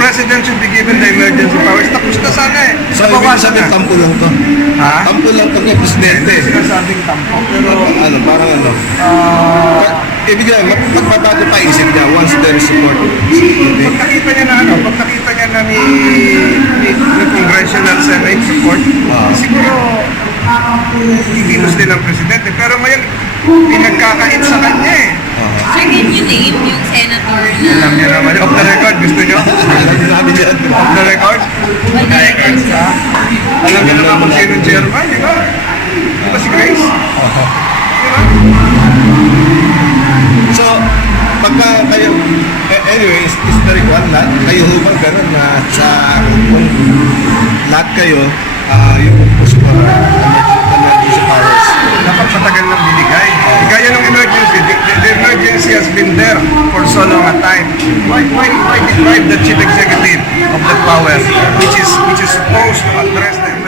President should be given the emergency powers. Tapos na sana eh. So, ibig sabihin, tampo lang to. Ha? Tampo lang to ng Hindi presidente. sinasabing tampo. Pero, Ano, parang ano. Ibig sabihin, magbabago pa isip niya once there is support. pag nakita niya na ano, pag nakita niya na ni Congressional Senate support, siguro gigilos din ang presidente. Pero ngayon, pinagkakait sa kanya eh. Sir, can you name yung senator na... Alam niyo naman, off the record, gusto niyo? Sabi niya, Off the record? Off the record, sir. Alam niyo naman kung sino chairman, di ba? Di ba si Grace? Di ba? so, pagka kayo, anyway, is very one lahat. Kayo ho bang ganun na sa, kung lahat kayo, yung push for emergency powers. Dapat matagal nang binigay. Gaya ng emergency, the emergency has been there for so long a time. Why deprive the chief executive of the power which is supposed to address the